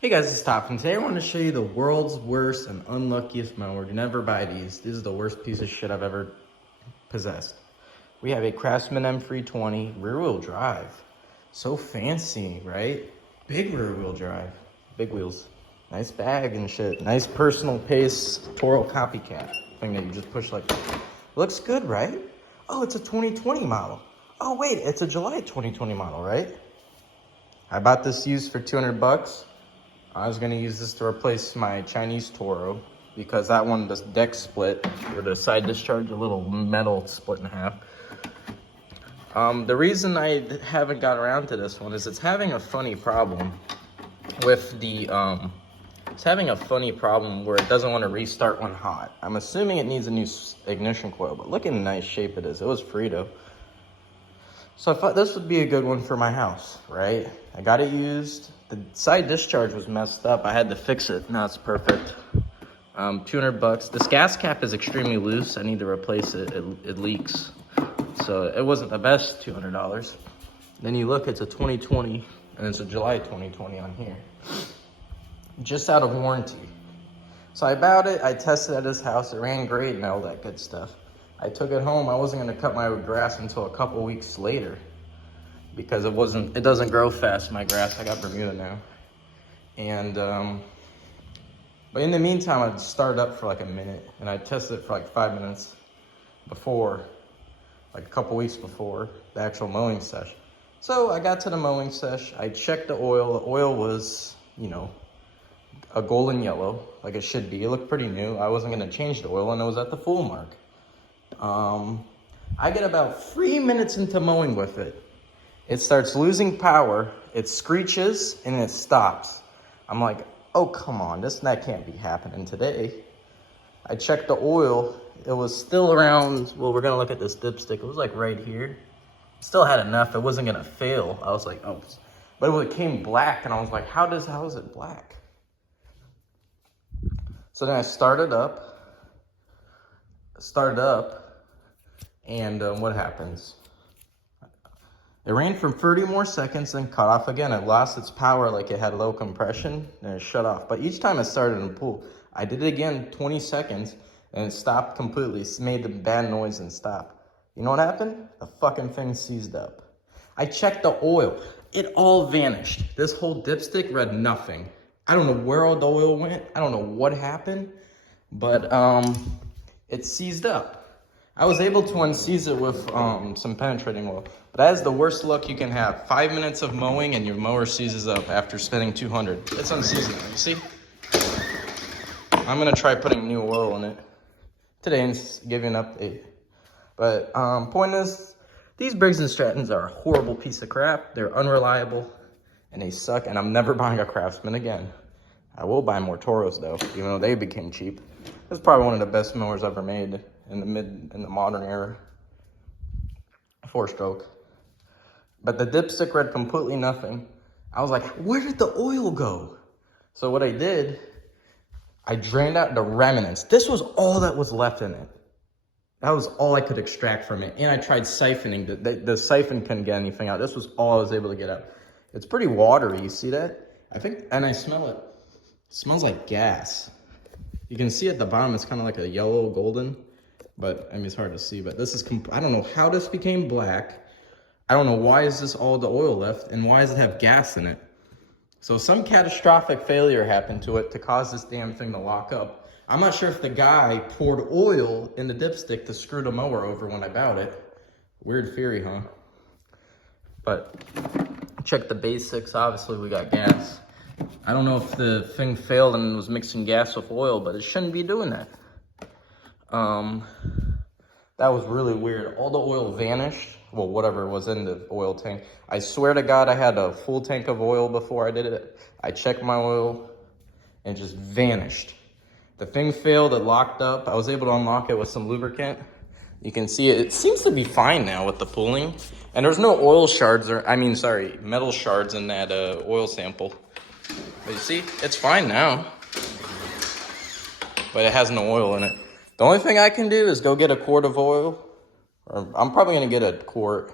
Hey guys, it's Top, and today I want to show you the world's worst and unluckiest mower. Do never buy these. This is the worst piece of shit I've ever possessed. We have a Craftsman M320 rear-wheel drive. So fancy, right? Big rear-wheel drive. Big wheels. Nice bag and shit. Nice personal pace Toro copycat thing that you just push like that. Looks good, right? Oh, it's a 2020 model. Oh wait, it's a July 2020 model, right? I bought this used for 200 bucks. I was gonna use this to replace my Chinese Toro because that one, this deck split, or the side discharge, a little metal split in half. The reason I haven't got around to this one is it's having a funny problem with the, it's having a funny problem where it doesn't want to restart when hot. I'm assuming it needs a new ignition coil, but look at the nice shape it is. It was Frito. So I thought this would be a good one for my house, right? I got it used. The side discharge was messed up. I had to fix it. Now it's perfect. 200 bucks. This gas cap is extremely loose. I need to replace it. It leaks. So it wasn't the best $200. Then you look, it's a 2020, and it's a July 2020 on here. Just out of warranty. So I bought it. I tested it at his house. It ran great and all that good stuff. I took it home. I wasn't going to cut my grass until a couple weeks later because it doesn't grow fast, my grass. I got Bermuda now. And, but in the meantime, I'd start up for like a minute and I tested it for like 5 minutes before, like a couple weeks before the actual mowing session. So I got to the mowing session. I checked the oil. The oil was, you know, a golden yellow, like it should be. It looked pretty new. I wasn't going to change the oil and it was at the full mark. I get about 3 minutes into mowing with it. It starts losing power, it screeches, and it stops. I'm like, oh, come on, that can't be happening today. I checked the oil, it was still around, well, we're gonna look at this dipstick. It was like right here. Still had enough, it wasn't gonna fail. I was like, oh, but it came black, and I was like, how is it black? So then I started up, and what happens? It ran for 30 more seconds, then cut off again. It lost its power like it had low compression, and it shut off. But each time it started in pool, I did it again 20 seconds, and it stopped completely. It made the bad noise and stopped. You know what happened? The fucking thing seized up. I checked the oil. It all vanished. This whole dipstick read nothing. I don't know where all the oil went. I don't know what happened, but it seized up. I was able to unseize it with some penetrating oil, but that is the worst luck you can have. 5 minutes of mowing and your mower seizes up after spending 200. It's unseizing, you see? I'm gonna try putting new oil in it today and give you an update. But point is, these Briggs & Strattons are a horrible piece of crap. They're unreliable and they suck, and I'm never buying a Craftsman again. I will buy more Toros though, even though they became cheap. It's probably one of the best mowers ever made in the modern era. 4-stroke. But the dipstick read completely nothing. I was like, where did the oil go? So what I did, I drained out the remnants. This was all that was left in it. That was all I could extract from it. And I tried siphoning. The siphon couldn't get anything out. This was all I was able to get out. It's pretty watery, you see that? And I smell it. It smells like gas. You can see at the bottom, it's kind of like a yellow golden, but I mean, it's hard to see, but this is, I don't know how this became black. I don't know why is this all the oil left, and why does it have gas in it? So some catastrophic failure happened to it to cause this damn thing to lock up. I'm not sure if the guy poured oil in the dipstick to screw the mower over when I bought it. Weird theory, huh? But check the basics. Obviously, we got gas. I don't know if the thing failed and was mixing gas with oil, but it shouldn't be doing that. That was really weird. All the oil vanished. Well, whatever was in the oil tank. I swear to God, I had a full tank of oil before I did it. I checked my oil and it just vanished. The thing failed, it locked up. I was able to unlock it with some lubricant. You can see it seems to be fine now with the pooling. And there's no oil shards, metal shards in that oil sample. But you see, it's fine now. But it has no oil in it. The only thing I can do is go get a quart of oil. Or I'm probably gonna get a quart.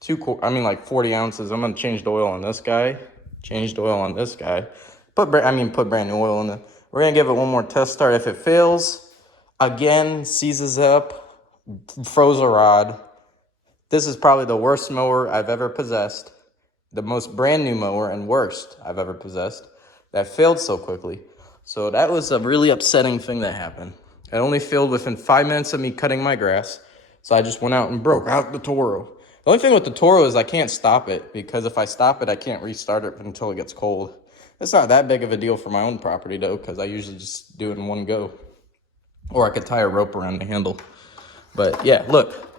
40 ounces. I'm gonna change the oil on this guy. Changed oil on this guy. Put brand new oil in it. We're gonna give it one more test start. If it fails, again, seizes up, froze a rod. This is probably the worst mower I've ever possessed. The most brand new mower and worst I've ever possessed that failed so quickly. So that was a really upsetting thing that happened. It only failed within 5 minutes of me cutting my grass. So I just went out and broke out the Toro. The only thing with the Toro is I can't stop it, because if I stop it, I can't restart it until it gets cold. It's not that big of a deal for my own property though, because I usually just do it in one go. Or I could tie a rope around the handle. But yeah, look.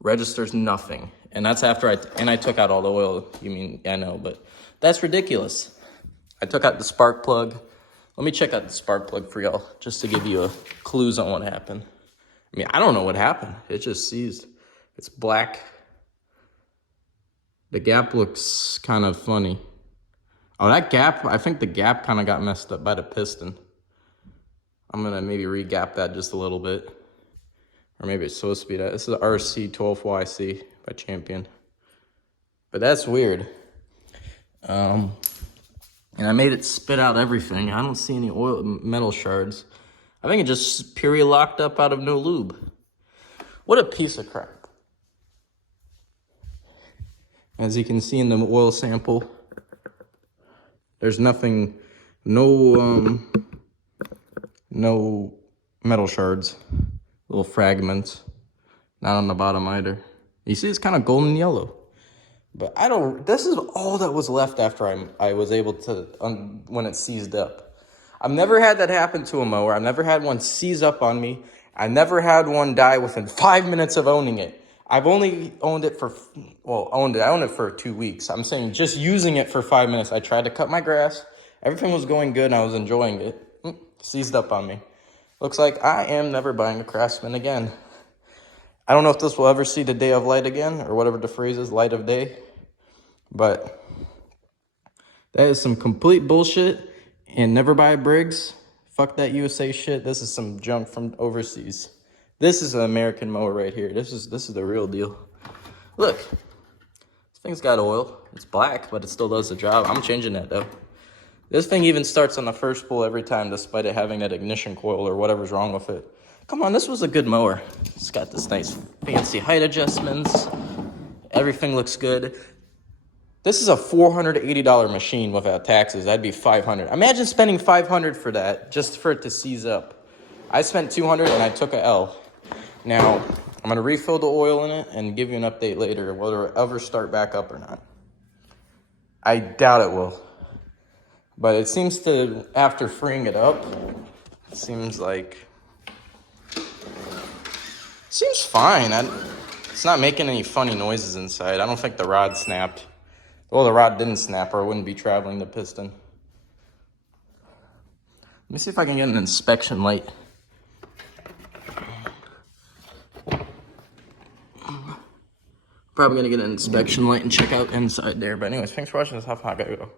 Registers nothing. And that's after I took out all the oil. You mean, I know, but that's ridiculous. I took out the spark plug. Let me check out the spark plug for y'all, just to give you a clues on what happened. I mean, I don't know what happened. It just seized. It's black. The gap looks kind of funny. Oh, that gap, I think the gap kind of got messed up by the piston. I'm going to maybe re-gap that just a little bit. Or maybe it's supposed to be that. This is RC12YC by Champion. But that's weird. And I made it spit out everything. I don't see any oil, metal shards. I think it just period locked up out of no lube. What a piece of crap. As you can see in the oil sample, there's nothing, no metal shards, little fragments, not on the bottom either. You see it's kind of golden yellow, but this is all that was left after I was able to, when it seized up. I've never had that happen to a mower. I've never had one seize up on me. I never had one die within 5 minutes of owning it. I've only owned it for, I owned it for 2 weeks. I'm saying just using it for 5 minutes. I tried to cut my grass. Everything was going good and I was enjoying it. Seized up on me. Looks like I am never buying a Craftsman again. I don't know if this will ever see the day of light again, or whatever the phrase is, light of day. But that is some complete bullshit. And never buy Briggs. Fuck that USA shit. This is some junk from overseas. This is an American mower right here. This is the real deal. Look, this thing's got oil. It's black, but it still does the job. I'm changing that though. This thing even starts on the first pull every time, despite it having that ignition coil or whatever's wrong with it. Come on, this was a good mower. It's got this nice fancy height adjustments. Everything looks good. This is a $480 machine without taxes. That'd be $500. Imagine spending $500 for that, just for it to seize up. I spent $200 and I took a L. Now, I'm gonna refill the oil in it and give you an update later, whether it'll ever start back up or not. I doubt it will. But it seems to, after freeing it up, it seems fine. It's not making any funny noises inside. I don't think the rod snapped. Well, the rod didn't snap or it wouldn't be traveling the piston. Let me see if I can get an inspection light. Probably gonna get an inspection light and check out inside there. But anyways, thanks for watching this. How far I gotta go.